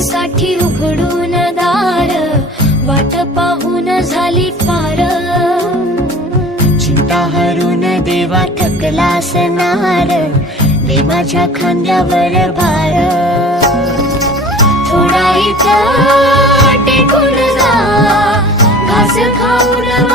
साठी उघडून दार, वाट पाहून झाली फार. चिंता हरून देवा थकला असणार, दे माझ्या खांद्यावर भार. थोडा इथं टेकून जा, घास खाऊन